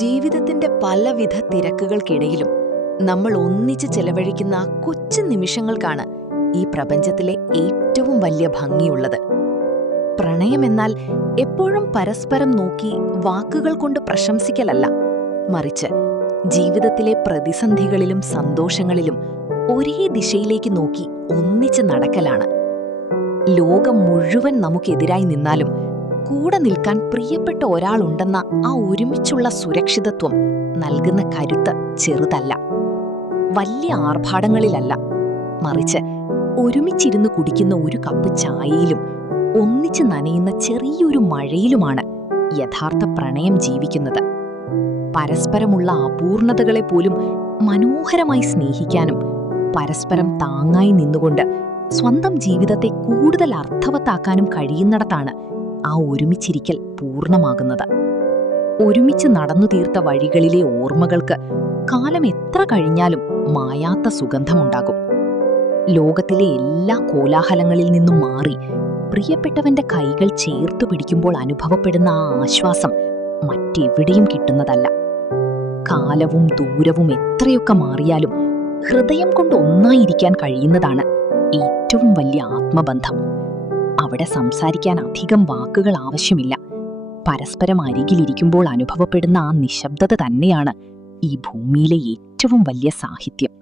ജീവിതത്തിന്റെ പലവിധ തിരക്കുകൾക്കിടയിലും നമ്മൾ ഒന്നിച്ച് ചെലവഴിക്കുന്ന ആ കൊച്ചു നിമിഷങ്ങൾക്കാണ് ഈ പ്രപഞ്ചത്തിലെ ഏറ്റവും വലിയ ഭംഗിയുള്ളത്. പ്രണയമെന്നാൽ എപ്പോഴും പരസ്പരം നോക്കി വാക്കുകൾ കൊണ്ട് പ്രശംസിക്കലല്ല, മറിച്ച് ജീവിതത്തിലെ പ്രതിസന്ധികളിലും സന്തോഷങ്ങളിലും ഒരേ ദിശയിലേക്ക് നോക്കി ഒന്നിച്ച് നടക്കലാണ്. ലോകം മുഴുവൻ നമുക്കെതിരായി നിന്നാലും കൂടെ നിൽക്കാൻ പ്രിയപ്പെട്ട ഒരാളുണ്ടെന്ന ആ ഒരുമിച്ചുള്ള സുരക്ഷിതത്വം നൽകുന്ന കരുത്ത് ചെറുതല്ല. വലിയ ആർഭാടങ്ങളിലല്ല, മറിച്ച് ഒരുമിച്ചിരുന്ന് കുടിക്കുന്ന ഒരു കപ്പ് ചായയിലും ഒന്നിച്ച് നനയുന്ന ചെറിയൊരു മഴയിലുമാണ് യഥാർത്ഥ പ്രണയം ജീവിക്കുന്നത്. പരസ്പരമുള്ള അപൂർണതകളെ പോലും മനോഹരമായി സ്നേഹിക്കാനും പരസ്പരം താങ്ങായി നിന്നുകൊണ്ട് സ്വന്തം ജീവിതത്തെ കൂടുതൽ അർത്ഥവത്താക്കാനും കഴിയുന്നിടത്താണ് ആ ഒരുമിച്ചിരിക്കൽ പൂർണ്ണമാകുന്നത്. ഒരുമിച്ച് നടന്നു തീർത്ത വഴികളിലെ ഓർമ്മകൾക്ക് കാലം എത്ര കഴിഞ്ഞാലും മായാത്ത സുഗന്ധമുണ്ടാകും. ലോകത്തിലെ എല്ലാ കോലാഹലങ്ങളിൽ നിന്നും മാറി പ്രിയപ്പെട്ടവന്റെ കൈകൾ ചേർത്തു പിടിക്കുമ്പോൾ അനുഭവപ്പെടുന്ന ആ ആശ്വാസം മറ്റെവിടെയും കിട്ടുന്നതല്ല. കാലവും ദൂരവും എത്രയൊക്കെ മാറിയാലും ഹൃദയം കൊണ്ട് ഒന്നായിരിക്കാൻ കഴിയുന്നതാണ് ഏറ്റവും വലിയ ആത്മബന്ധം. അവിടെ സംസാരിക്കാൻ അധികം വാക്കുകൾ ആവശ്യമില്ല. പരസ്പരം അരികിലിരിക്കുമ്പോൾ അനുഭവപ്പെടുന്ന ആ നിശബ്ദത തന്നെയാണ് ഈ ഭൂമിയിലെ ഏറ്റവും വലിയ സാഹിത്യം.